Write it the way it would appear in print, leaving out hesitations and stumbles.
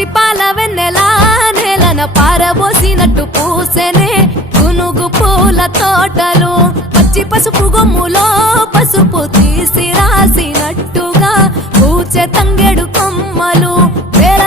పచ్చి పాల వెన్నెలా నేలన పారబోసినట్టు పూసెనే గునుగు పూల తోటలు పచ్చి పసుపు గొమ్ములో పసుపు తీసి రాసినట్టుగా పూచె తంగెడు కొమ్మలు వేల